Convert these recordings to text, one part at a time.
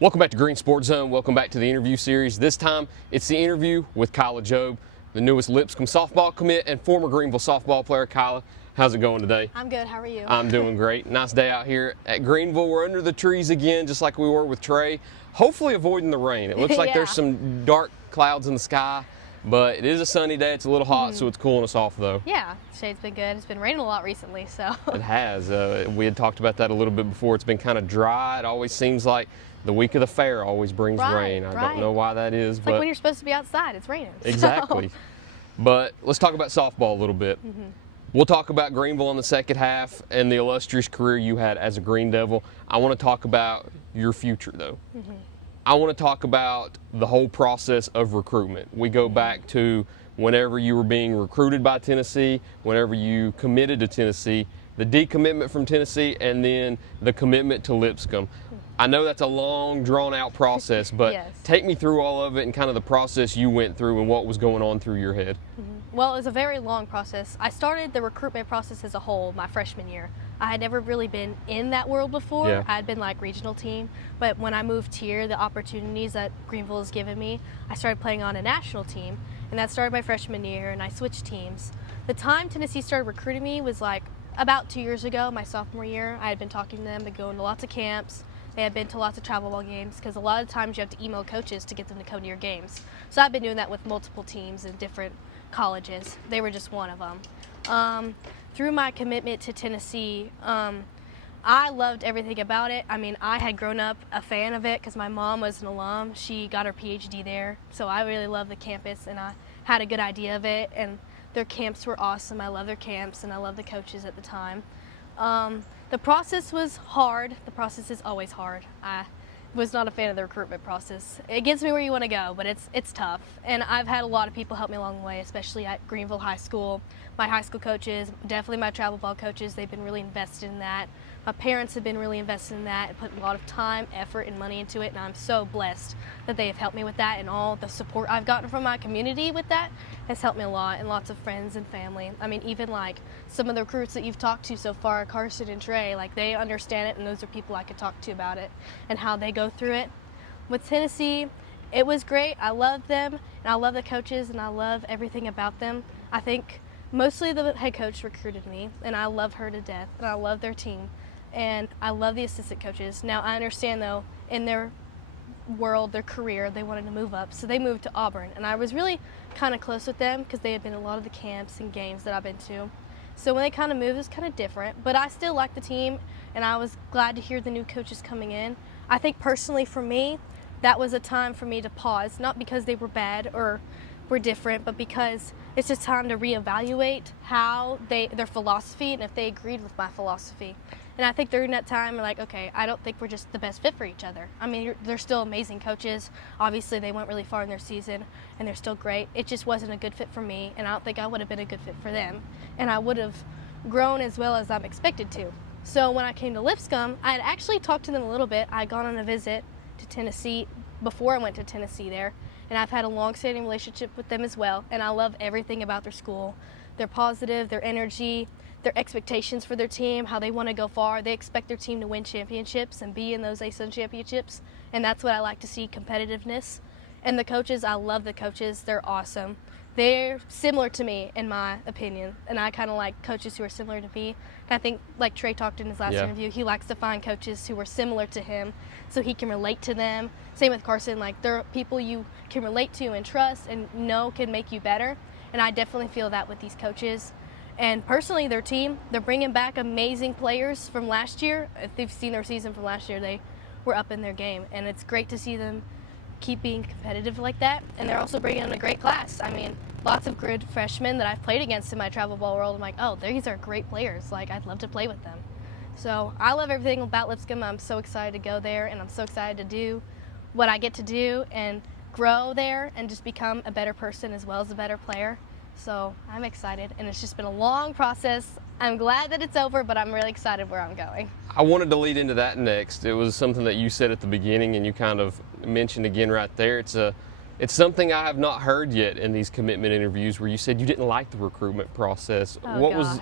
Welcome back to GreeneSportsZone. Welcome back to the interview series. This time, it's the interview with Kyla Jobe, the newest Lipscomb softball commit and former Greenville softball player. Kyla, how's it going today? I'm good. How are you? I'm doing great. Nice day out here at Greenville. We're under the trees again, just like we were with Trey. Hopefully avoiding the rain. It looks like there's some dark clouds in the sky, but it is a sunny day. It's a little hot, so it's cooling us off, though. Yeah, shade's been good. It's been raining a lot recently, so. It has. We had talked about that a little bit before. It's been kind of dry. It always seems like the week of the fair always brings rain. I don't know why that is. It's like when you're supposed to be outside, it's raining. Exactly. But let's talk about softball a little bit. We'll talk about Greenville in the second half and the illustrious career you had as a Green Devil. I want to talk about your future, though. I want to talk about the whole process of recruitment. We go back to whenever you were being recruited by Tennessee, whenever you committed to Tennessee, the decommitment from Tennessee, and then the commitment to Lipscomb. I know that's a long, drawn-out process, but take me through all of it and kind of the process you went through and what was going on through your head. Well, it was a very long process. I started the recruitment process as a whole my freshman year. I had never really been in that world before. I had been like regional team, but when I moved here, the opportunities that Greenville has given me, I started playing on a national team, and that started my freshman year, and I switched teams. The time Tennessee started recruiting me was like about 2 years ago, my sophomore year. I had been talking to them, been going to lots of camps. They had been to lots of travel ball games because a lot of times you have to email coaches to get them to come to your games. So I've been doing that with multiple teams in different colleges. They were just one of them. Through my commitment to Tennessee, I loved everything about it. I mean, I had grown up a fan of it because my mom was an alum. She got her PhD there. So I really loved the campus and I had a good idea of it. And their camps were awesome. I love their camps and I love the coaches at the time. The process was hard. The process is always hard. I was not a fan of the recruitment process. It gets me where you want to go, but it's tough. And I've had a lot of people help me along the way, especially at Greenville High School. My high school coaches, definitely my travel ball coaches, they've been really invested in that. My parents have been really invested in that and put a lot of time, effort, and money into it, and I'm so blessed that they have helped me with that, and all the support I've gotten from my community with that has helped me a lot, and lots of friends and family. I mean, even like some of the recruits that you've talked to so far, Carson and Trey, like they understand it, and those are people I could talk to about it and how they go through it. With Tennessee, it was great. I love them, and I love the coaches, and I love everything about them. I think mostly the head coach recruited me, and I love her to death, and I love their team, and I love the assistant coaches. Now, I understand, though, in their world, their career, they wanted to move up, so they moved to Auburn, and I was really kind of close with them because they had been in a lot of the camps and games that I've been to. So when they kind of moved, it was kind of different, but I still liked the team, and I was glad to hear the new coaches coming in. I think personally for me, that was a time for me to pause, not because they were bad or were different, but because it's just time to reevaluate how their philosophy and if they agreed with my philosophy. And I think during that time, we're like, okay, I don't think we're just the best fit for each other. I mean, they're still amazing coaches. Obviously, they went really far in their season, and they're still great. It just wasn't a good fit for me, and I don't think I would have been a good fit for them. And I would have grown as well as I'm expected to. So when I came to Lipscomb, I had actually talked to them a little bit. I had gone on a visit to Tennessee before I went to Tennessee there, and I've had a long-standing relationship with them as well, and I love everything about their school. They're positive, their energy, their expectations for their team, how they want to go far. They expect their team to win championships and be in those ASUN championships, and that's what I like to see, competitiveness. And the coaches, I love the coaches. They're awesome. They're similar to me, in my opinion, and I kind of like coaches who are similar to me. And I think, like Trey talked in his last interview, he likes to find coaches who are similar to him so he can relate to them. Same with Carson. Like, they're people you can relate to and trust and know can make you better, and I definitely feel that with these coaches. And personally, their team, they're bringing back amazing players from last year. If they've seen their season from last year, they were up in their game, and it's great to see them keep being competitive like that. And they're also bringing in a great class. I mean, lots of good freshmen that I've played against in my travel ball world. I'm like, oh, these are great players. Like, I'd love to play with them. So I love everything about Lipscomb. I'm so excited to go there, and I'm so excited to do what I get to do and grow there and just become a better person as well as a better player. So I'm excited, and it's just been a long process. I'm glad that it's over, but I'm really excited where I'm going. I wanted to lead into that next. It was something that you said at the beginning, and you kind of mentioned again right there. It's something I have not heard yet in these commitment interviews where you said you didn't like the recruitment process. Oh,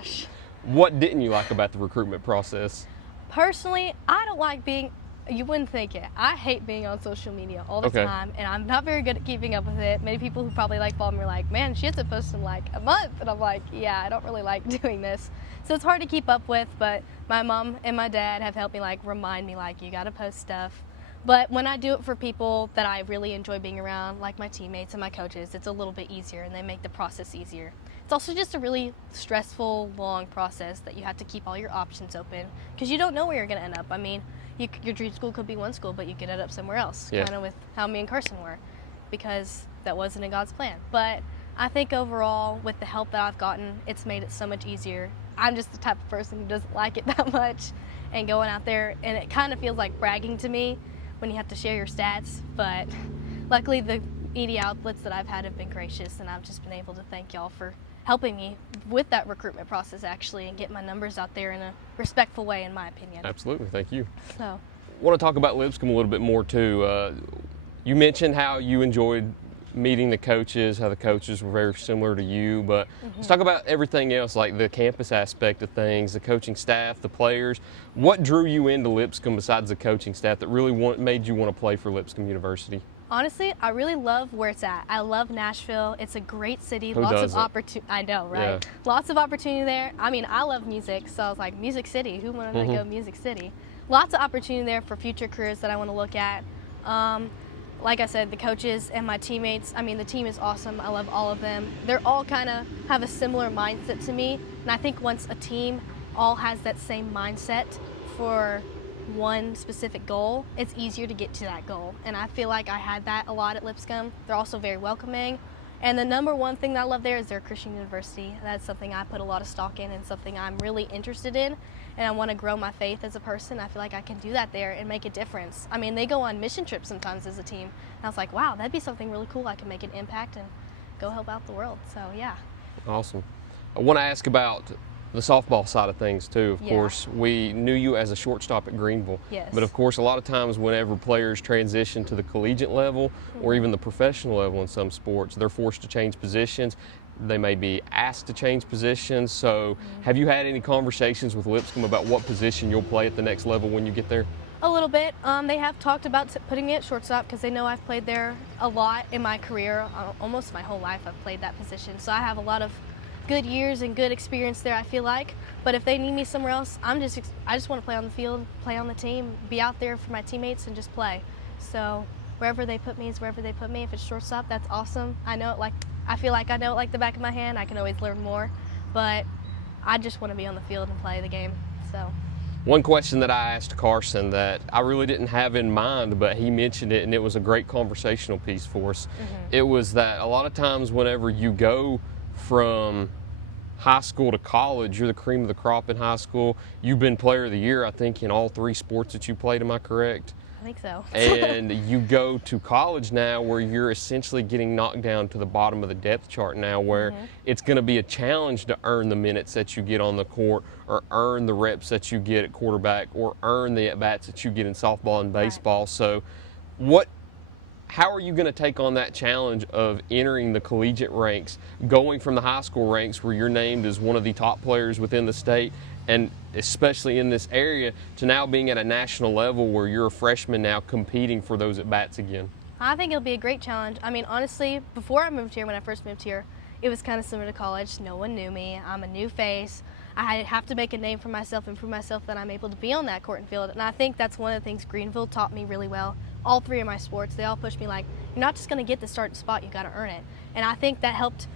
What didn't you like about the recruitment process? Personally, I don't like being You wouldn't think it. I hate being on social media all the Okay. time, and I'm not very good at keeping up with it. Many people who probably like follow me are like, man, she hasn't posted in like a month. And I'm like, yeah, I don't really like doing this. So it's hard to keep up with, but my mom and my dad have helped me like remind me like, you got to post stuff. But when I do it for people that I really enjoy being around, like my teammates and my coaches, it's a little bit easier and they make the process easier. It's also just a really stressful, long process that you have to keep all your options open because you don't know where you're going to end up. I mean, your dream school could be one school, but you could end up somewhere else, Yeah. kind of with how me and Carson were, because that wasn't in God's plan. But I think overall, with the help that I've gotten, it's made it so much easier. I'm just the type of person who doesn't like it that much, and going out there, and it kind of feels like bragging to me when you have to share your stats, but luckily the media outlets that I've had have been gracious, and I've just been able to thank y'all for helping me with that recruitment process actually and get my numbers out there in a respectful way, in my opinion. Absolutely, thank you. So, I want to talk about Lipscomb a little bit more too. You mentioned how you enjoyed meeting the coaches, how the coaches were very similar to you, but let's talk about everything else, like the campus aspect of things, the coaching staff, the players. What drew you into Lipscomb besides the coaching staff that really made you want to play for Lipscomb University? honestly, I really love where it's at. I love Nashville. It's a great city. Who Lots of doesn't? opportunity. I know, right? Yeah. Lots of opportunity there. I mean, I love music, so I was like, Music City. Who wanted to go Music City? Lots of opportunity there for future careers that I want to look at. Like I said, the coaches and my teammates, I mean, the team is awesome. I love all of them. They're all kind of have a similar mindset to me. And I think once a team all has that same mindset for one specific goal, it's easier to get to that goal. And I feel like I had that a lot at Lipscomb. They're also very welcoming. And the number one thing that I love there is their Christian University. That's something I put a lot of stock in and something I'm really interested in. And I want to grow my faith as a person. I feel like I can do that there and make a difference. I mean, they go on mission trips sometimes as a team. And I was like, wow, that'd be something really cool. I can make an impact and go help out the world. So, yeah. Awesome. I want to ask about the softball side of things too. Of Yeah. course, we knew you as a shortstop at Greenville. Yes. But of course, a lot of times whenever players transition to the collegiate level or even the professional level in some sports, they're forced to change positions. They may be asked to change positions. So have you had any conversations with Lipscomb about what position you'll play at the next level when you get there? A little bit. They have talked about putting me at shortstop because they know I've played there a lot in my career. Almost my whole life I've played that position. So I have a lot of good years and good experience there, I feel like. But if they need me somewhere else, I just want to play on the field, play on the team, be out there for my teammates and just play. So wherever they put me is wherever they put me. If it's shortstop, that's awesome. I feel like I know it like the back of my hand. I can always learn more. But I just want to be on the field and play the game. So. One question that I asked Carson that I really didn't have in mind, but he mentioned it and it was a great conversational piece for us. It was that a lot of times whenever you go from high school to college, you're the cream of the crop in high school. You've been player of the year, I think, in all 3 sports that you played, am I correct? I think so. And you go to college now where you're essentially getting knocked down to the bottom of the depth chart now, where it's going to be a challenge to earn the minutes that you get on the court or earn the reps that you get at quarterback or earn the at-bats that you get in softball and baseball. So how are you going to take on that challenge of entering the collegiate ranks, going from the high school ranks where you're named as one of the top players within the state, and especially in this area, to now being at a national level where you're a freshman now competing for those at-bats again? I think it'll be a great challenge. I mean, honestly, before I moved here, when I first moved here, it was kind of similar to college. No one knew me. I'm a new face. I have to make a name for myself and prove myself that I'm able to be on that court and field. And I think that's one of the things Greenville taught me really well. All 3 of my sports, they all pushed me like, you're not just going to get the starting spot, you got to earn it. And I think that helped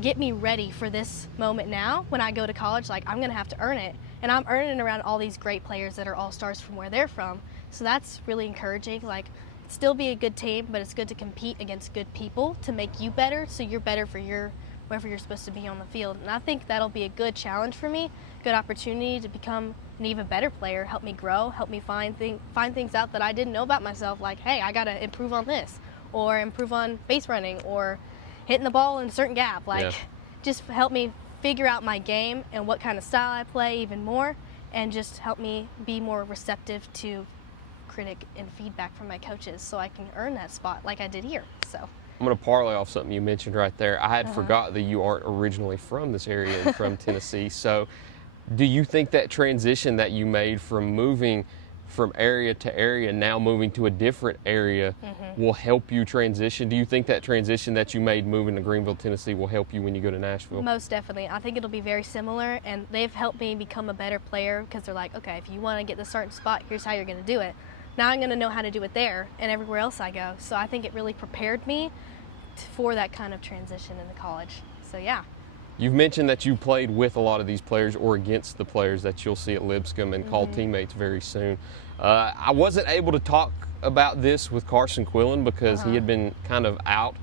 get me ready for this moment now. When I go to college, like, I'm going to have to earn it. And I'm earning around all these great players that are all-stars from where they're from. So that's really encouraging. Like, still be a good team, but it's good to compete against good people to make you better, so you're better for wherever you're supposed to be on the field. And I think that'll be a good challenge for me, good opportunity to become an even better player, help me grow, help me find things out that I didn't know about myself, like, hey, I gotta improve on this, or improve on base running, or hitting the ball in a certain gap. Like, just help me figure out my game and what kind of style I play even more, and just help me be more receptive to critic and feedback from my coaches so I can earn that spot like I did here. So I'm going to parlay off something you mentioned right there. I had forgot that you aren't originally from this area and from Tennessee. So do you think that transition that you made from moving from area to area, now moving to a different area, will help you transition? Do you think that transition that you made moving to Greenville, Tennessee will help you when you go to Nashville? Most definitely. I think it'll be very similar, and they've helped me become a better player because they're like, okay, if you want to get this certain spot, here's how you're going to do it. Now I'm going to know how to do it there and everywhere else I go. So I think it really prepared me for that kind of transition in the college. So yeah. You've mentioned that you played with a lot of these players or against the players that you'll see at Lipscomb and called teammates very soon. I wasn't able to talk about this with Carson Quillen because he had been kind of out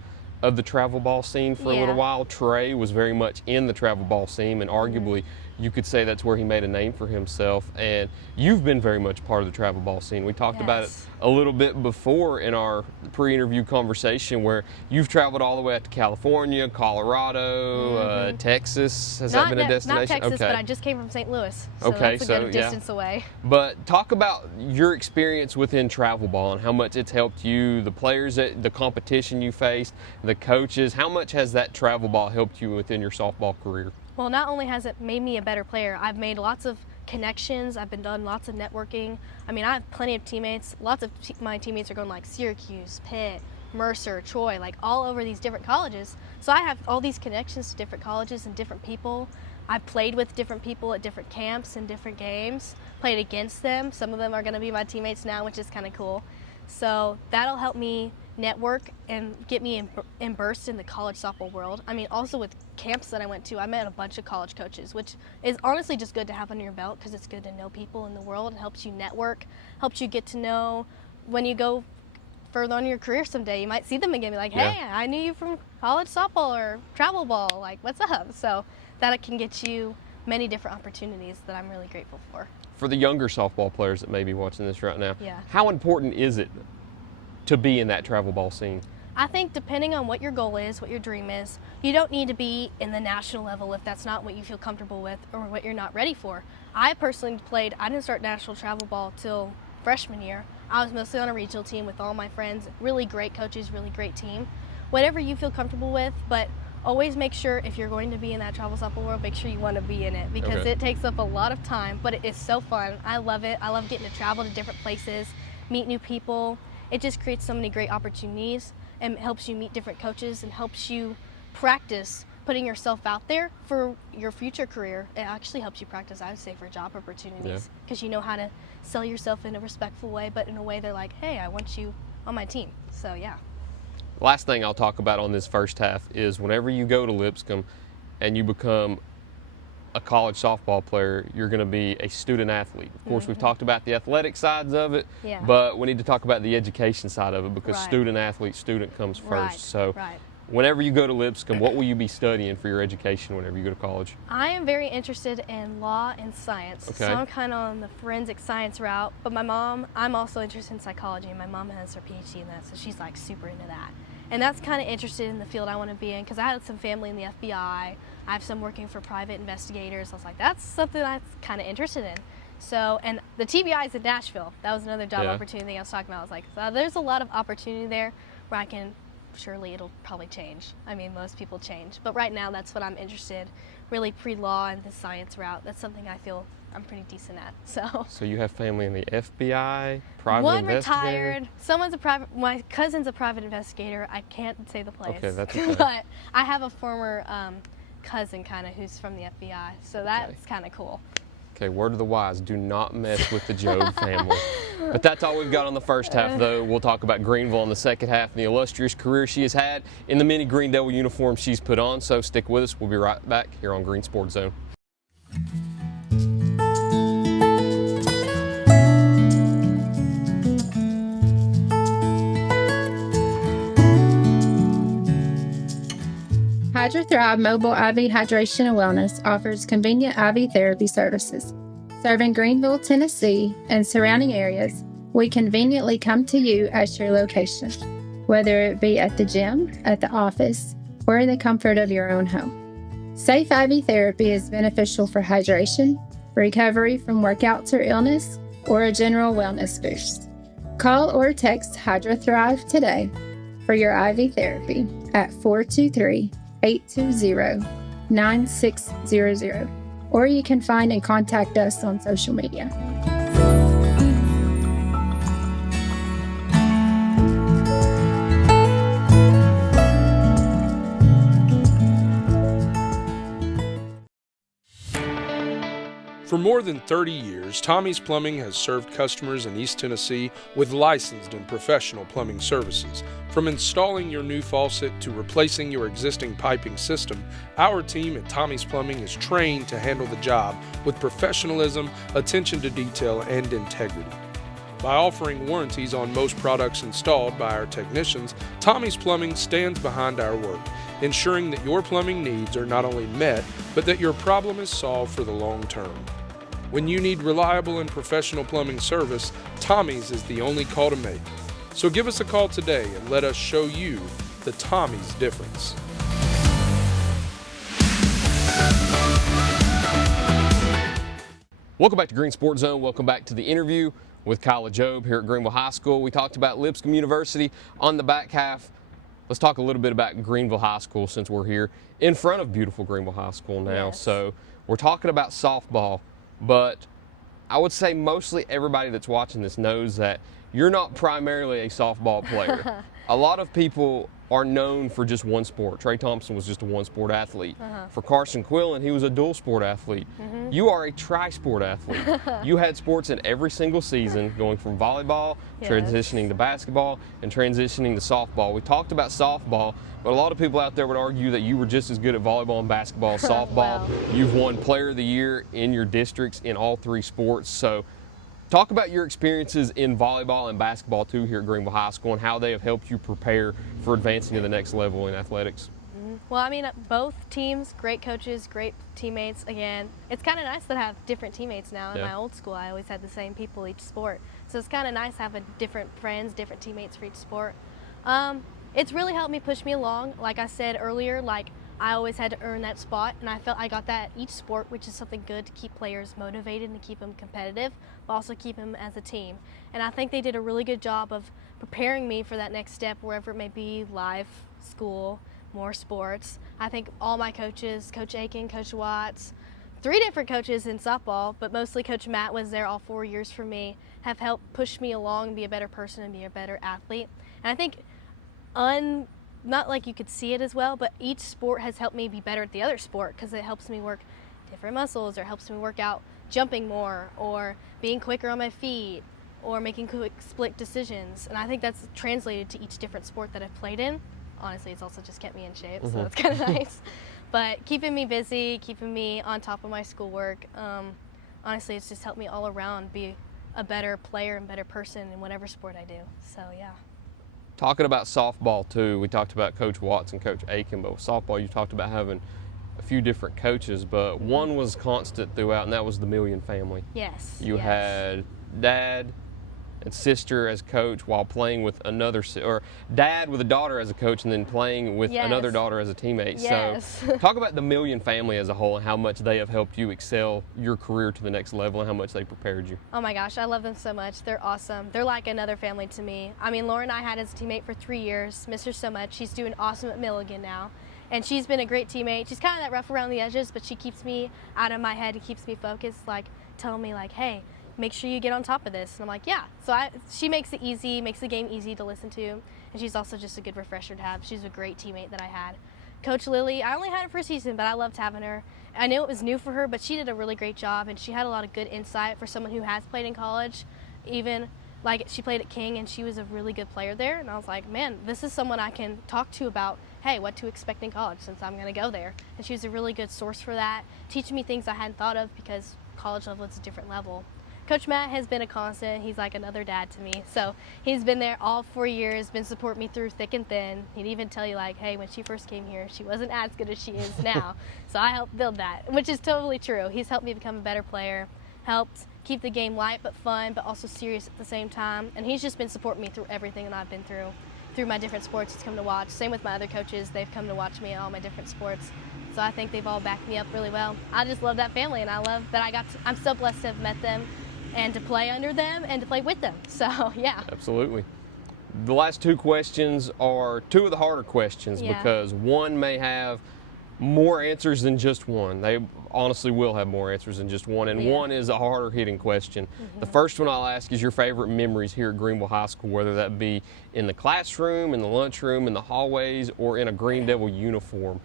of the travel ball scene for a little while. Trey was very much in the travel ball scene, and arguably you could say that's where he made a name for himself. And you've been very much part of the travel ball scene. We talked about it a little bit before in our pre-interview conversation, where you've traveled all the way out to California, Colorado, Texas. Has that been a destination? Not Texas, but I just came from St. Louis, so that's a good distance away. But talk about your experience within travel ball and how much it's helped you, the players, the competition you faced, the coaches. How much has that travel ball helped you within your softball career? Well, not only has it made me a better player, I've made lots of connections. I've done lots of networking. I mean, I have plenty of teammates. Lots of my teammates are going like Syracuse, Pitt, Mercer, Troy, like all over these different colleges. So I have all these connections to different colleges and different people. I've played with different people at different camps and different games, played against them. Some of them are going to be my teammates now, which is kind of cool. So that'll help me network and get me immersed in the college softball world. I mean, also with camps that I went to, I met a bunch of college coaches, which is honestly just good to have under your belt because it's good to know people in the world. It helps you network, helps you get to know when you go further on in your career someday, you might see them again and be like, hey, I knew you from college softball or travel ball, like, what's up? So that can get you many different opportunities that I'm really grateful for. For the younger softball players that may be watching this right now, how important is it to be in that travel ball scene? I think depending on what your goal is, what your dream is, you don't need to be in the national level if that's not what you feel comfortable with or what you're not ready for. I personally I didn't start national travel ball till freshman year. I was mostly on a regional team with all my friends, really great coaches, really great team. Whatever you feel comfortable with, but always make sure if you're going to be in that travel softball world, make sure you want to be in it because it takes up a lot of time, but it is so fun. I love it. I love getting to travel to different places, meet new people. It just creates so many great opportunities and helps you meet different coaches and helps you practice putting yourself out there for your future career. It actually helps you practice, I would say, for job opportunities because you know how to sell yourself in a respectful way, but in a way they're like, hey, I want you on my team. So yeah. Last thing I'll talk about on this first half is whenever you go to Lipscomb and you become a college softball player, you're going to be a student athlete. Of course, we've talked about the athletic sides of it, but we need to talk about the education side of it because student athlete, student comes first. So whenever you go to Lipscomb, what will you be studying for your education whenever you go to college? I am very interested in law and science. So I'm kind of on the forensic science route, but I'm also interested in psychology. My mom has her PhD in that, so she's like super into that. And that's kind of interested in the field I want to be in because I had some family in the FBI. I have some working for private investigators. I was like, that's something that's kind of interested in. So, and the TBI is in Nashville. That was another job opportunity I was talking about. I was like, so there's a lot of opportunity there where surely it'll probably change. I mean, most people change. But right now, that's what I'm interested, really pre-law and the science route. That's something I feel I'm pretty decent at. So you have family in the FBI, private one investigator? retired. My cousin's a private investigator. I can't say the place. Okay, that's okay. But I have a former cousin kind of who's from the FBI. So that's kind of cool. Okay, word of the wise, do not mess with the Jobe family. But that's all we've got on the first half, though. We'll talk about Greenville in the second half and the illustrious career she has had in the many Green Devil uniforms she's put on. So stick with us. We'll be right back here on GreeneSportsZone. HydroThrive Mobile IV Hydration and Wellness offers convenient IV therapy services. Serving Greenville, Tennessee, and surrounding areas, we conveniently come to you at your location, whether it be at the gym, at the office, or in the comfort of your own home. Safe IV therapy is beneficial for hydration, recovery from workouts or illness, or a general wellness boost. Call or text HydroThrive today for your IV therapy at 423-820-9600, or you can find and contact us on social media. For more than 30 years, Tommy's Plumbing has served customers in East Tennessee with licensed and professional plumbing services. From installing your new faucet to replacing your existing piping system, our team at Tommy's Plumbing is trained to handle the job with professionalism, attention to detail, and integrity. By offering warranties on most products installed by our technicians, Tommy's Plumbing stands behind our work, ensuring that your plumbing needs are not only met, but that your problem is solved for the long term. When you need reliable and professional plumbing service, Tommy's is the only call to make. So give us a call today and let us show you the Tommy's difference. Welcome back to Green Sports Zone. Welcome back to the interview with Kyla Jobe here at Greenville High School. We talked about Lipscomb University on the back half. Let's talk a little bit about Greenville High School since we're here in front of beautiful Greenville High School now. Yes. So we're talking about softball, but I would say mostly everybody that's watching this knows that you're not primarily a softball player. A lot of people are known for just one sport. Trey Thompson was just a one-sport athlete. For Carson Quillen, he was a dual-sport athlete. You are a tri-sport athlete. You had sports in every single season, going from volleyball, transitioning to basketball, and transitioning to softball. We talked about softball, but a lot of people out there would argue that you were just as good at volleyball and basketball as softball. Wow. You've won Player of the Year in your districts in all three sports. So talk about your experiences in volleyball and basketball too here at Greenville High School and how they have helped you prepare for advancing to the next level in athletics. Well, I mean, both teams, great coaches, great teammates. Again, it's kind of nice to have different teammates now. In my old school, I always had the same people each sport. So it's kind of nice having different friends, different teammates for each sport. It's really helped me push me along. Like I said earlier, like I always had to earn that spot, and I felt I got that at each sport, which is something good to keep players motivated and to keep them competitive, but also keep them as a team. And I think they did a really good job of preparing me for that next step, wherever it may be, life, school, more sports. I think all my coaches, Coach Aiken, Coach Watts, 3 different coaches in softball, but mostly Coach Matt was there all 4 years for me, have helped push me along and be a better person and be a better athlete. And I think not like you could see it as well, but each sport has helped me be better at the other sport because it helps me work different muscles or helps me work out jumping more or being quicker on my feet or making quick split decisions. And I think that's translated to each different sport that I've played in. Honestly, it's also just kept me in shape, so that's kind of nice. But keeping me busy, keeping me on top of my schoolwork, honestly, it's just helped me all around be a better player and better person in whatever sport I do. So, yeah. Talking about softball too, we talked about Coach Watts and Coach Aiken, but with softball you talked about having a few different coaches, but one was constant throughout, and that was the Million family. Yes. You had dad and sister as coach while playing with another, or dad with a daughter as a coach and then playing with another daughter as a teammate. Yes. So talk about the Million family as a whole and how much they have helped you excel your career to the next level and how much they prepared you. Oh my gosh, I love them so much. They're awesome. They're like another family to me. I mean, Lauren I had as a teammate for 3 years. Miss her so much. She's doing awesome at Milligan now. And she's been a great teammate. She's kind of that rough around the edges, but she keeps me out of my head and keeps me focused, like telling me like, hey, make sure you get on top of this. And I'm like, yeah. So she makes it easy, makes the game easy to listen to. And she's also just a good refresher to have. She's a great teammate that I had. Coach Lily, I only had her for a season, but I loved having her. I knew it was new for her, but she did a really great job, and she had a lot of good insight for someone who has played in college. Even like she played at King, and she was a really good player there. And I was like, man, this is someone I can talk to about, hey, what to expect in college since I'm going to go there. And she was a really good source for that, teaching me things I hadn't thought of because college level is a different level. Coach Matt has been a constant. He's like another dad to me. So he's been there all 4 years, been supporting me through thick and thin. He'd even tell you like, hey, when she first came here, she wasn't as good as she is now. So I helped build that, which is totally true. He's helped me become a better player, helped keep the game light but fun, but also serious at the same time. And he's just been supporting me through everything that I've been through my different sports. He's come to watch. Same with my other coaches. They've come to watch me at all my different sports. So I think they've all backed me up really well. I just love that family, and I love that I'm so blessed to have met them and to play under them and to play with them. So, yeah. Absolutely. The last 2 questions are 2 of the harder questions because one may have more answers than just one. They honestly will have more answers than just one, and one is a harder hitting question. The first one I'll ask is your favorite memories here at Greenville High School, whether that be in the classroom, in the lunchroom, in the hallways, or in a Green Devil uniform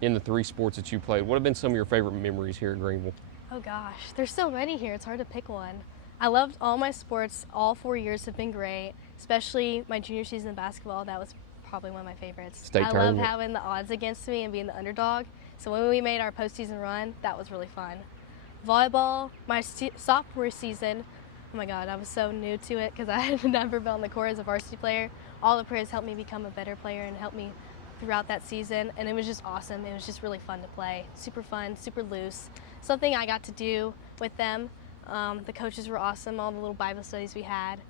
in the 3 sports that you played. What have been some of your favorite memories here at Greenville? Oh gosh, there's so many here. It's hard to pick one. I loved all my sports. All 4 years have been great, especially my junior season of basketball. That was probably one of my favorites. State I tournament. love having the odds against me and being the underdog. So when we made our postseason run, that was really fun. Volleyball, my sophomore season, oh my God, I was so new to it because I had never been on the court as a varsity player. All the players helped me become a better player and helped me throughout that season, and it was just awesome. It was just really fun to play. Super fun, super loose. Something I got to do with them. The coaches were awesome, all the little Bible studies we had.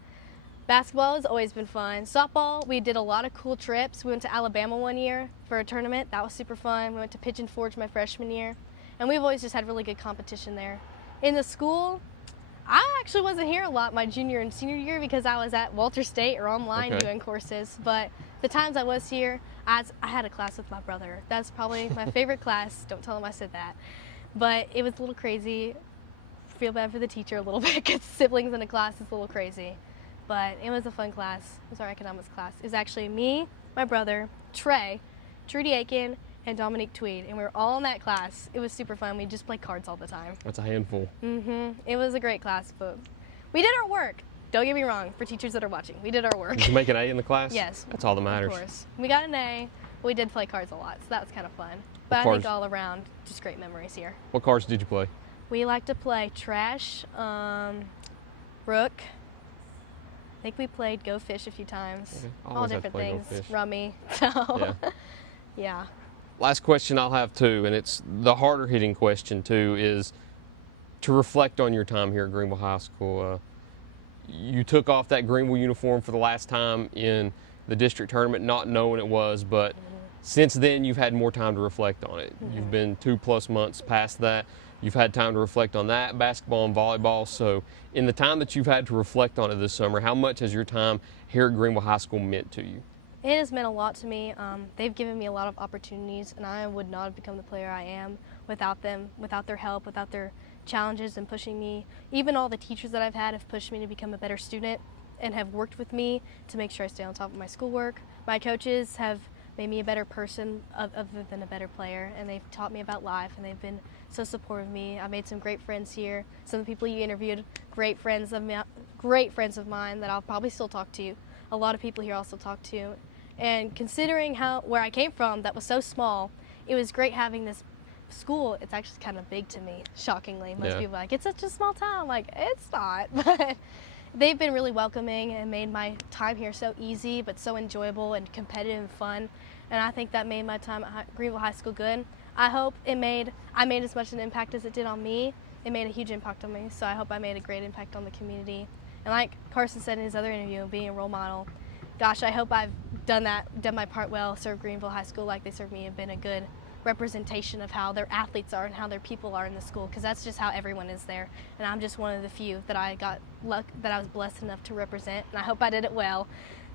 Basketball has always been fun. Softball, we did a lot of cool trips. We went to Alabama one year for a tournament. That was super fun. We went to Pigeon Forge my freshman year. And we've always just had really good competition there. In the school, I actually wasn't here a lot my junior and senior year because I was at Walter State or online doing courses. But the times I was here, I had a class with my brother. That's probably my favorite class. Don't tell him I said that. But it was a little crazy. Feel bad for the teacher a little bit because siblings in a class is a little crazy. But it was a fun class. It was our economics class. It was actually me, my brother, Trey, Trudy Aiken, and Dominique Tweed, and we were all in that class. It was super fun. We just played cards all the time. That's a handful. It was a great class, but we did our work. Don't get me wrong, for teachers that are watching, we did our work. Did you make an A in the class? Yes. That's all that matters. Of course. We got an A, but we did play cards a lot, so that was kind of fun. But What I think cards? all around, just great memories here. What cards did you play? We like to play trash, rook. I think we played Go Fish a few times. Okay. All Always have to different play Go things. Fish. Rummy. So, yeah. Last question I'll have too, and it's the harder hitting question too, is to reflect on your time here at Greenville High School. You took off that Greenville uniform for the last time in the district tournament, not knowing it was, but since then you've had more time to reflect on it. You've been 2+ months past that. You've had time to reflect on that, basketball and volleyball. So in the time that you've had to reflect on it this summer, how much has your time here at Greenville High School meant to you? It has meant a lot to me. They've given me a lot of opportunities, and I would not have become the player I am without them, without their help, without their challenges and pushing me. Even all the teachers that I've had have pushed me to become a better student and have worked with me to make sure I stay on top of my schoolwork. My coaches have made me a better person other than a better player, and they've taught me about life, and they've been so supportive of me. I've made some great friends here. Some of the people you interviewed, great friends of mine that I'll probably still talk to. A lot of people here I'll still talk to. And considering where I came from, that was so small, it was great having this school. It's actually kind of big to me, shockingly. Most people are like, it's such a small town. Like, it's not. But they've been really welcoming and made my time here so easy, but so enjoyable and competitive and fun. And I think that made my time at Greenville High School good. I hope I made as much an impact as it did on me. It made a huge impact on me, so I hope I made a great impact on the community. And like Carson said in his other interview, being a role model, gosh, I hope I've done my part well, served Greenville High School like they served me, and been a good representation of how their athletes are and how their people are in the school, because that's just how everyone is there. And I'm just one of the few that I was blessed enough to represent, and I hope I did it well.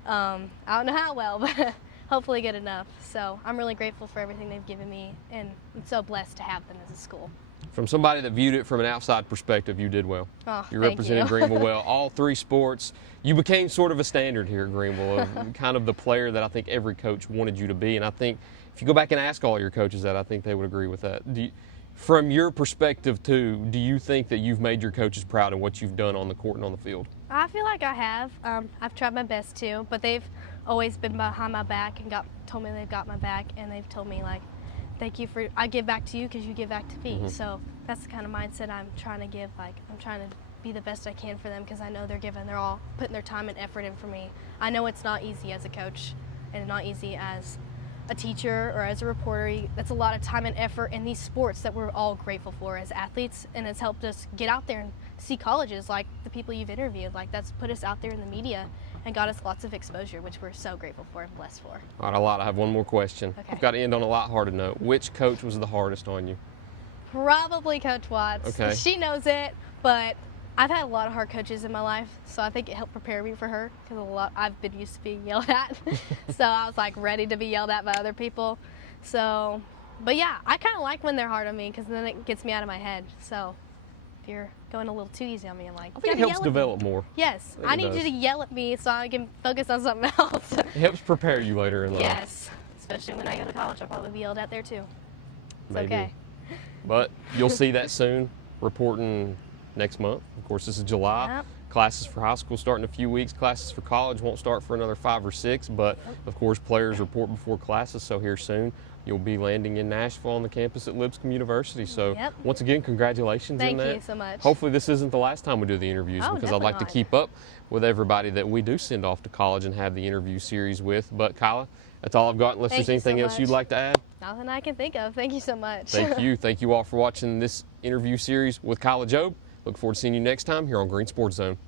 I don't know how well, but hopefully good enough. So I'm really grateful for everything they've given me, and I'm so blessed to have them as a school. From somebody that viewed it from an outside perspective, you did well. Oh, You thank represented you. Greenville well. All 3 sports. You became sort of a standard here at Greenville, of kind of the player that I think every coach wanted you to be. And I think if you go back and ask all your coaches that, I think they would agree with that. From your perspective too, do you think that you've made your coaches proud of what you've done on the court and on the field? I feel like I have. I've tried my best to, but they've always been behind my back and told me they've got my back, and they've told me, like, thank you for, I give back to you because you give back to me. So that's the kind of mindset I'm trying to give. Like, I'm trying to be the best I can for them because I know they're all putting their time and effort in for me. I know it's not easy as a coach and not easy as a teacher or as a reporter. That's a lot of time and effort in these sports that we're all grateful for as athletes, and it's helped us get out there and see colleges like the people you've interviewed. Like, that's put us out there in the media and got us lots of exposure, which we're so grateful for and blessed for. All right, I have one more question. Okay. I've got to end on a lighthearted note. Which coach was the hardest on you? Probably Coach Watts. Okay. She knows it, but I've had a lot of hard coaches in my life, so I think it helped prepare me for her because I've been used to being yelled at. So I was like ready to be yelled at by other people. So, but yeah, I kind of like when they're hard on me because then it gets me out of my head. So if you're going a little too easy on me, I'm like, I think it helps develop more. Yes, think I it need does. you to yell at me so I can focus on something else. It helps prepare you later in life. Yes, especially when I go to college, I'll probably be yelled at there too. It's Maybe. okay. But you'll see that soon. reporting next month. Of course, this is July. Yep. Classes for high school start in a few weeks. Classes for college won't start for another 5 or 6, but of course players report before classes, so here soon you'll be landing in Nashville on the campus at Lipscomb University. So once again, congratulations Thank in that. you so much. Hopefully this isn't the last time we do the interviews, because I'd like to keep up with everybody that we do send off to college and have the interview series with. But Kyla, that's all I've got, unless there's anything else you'd like to add. Nothing I can think of. Thank you so much. Thank you. Thank you all for watching this interview series with Kyla Jobe. Look forward to seeing you next time here on Green Sports Zone.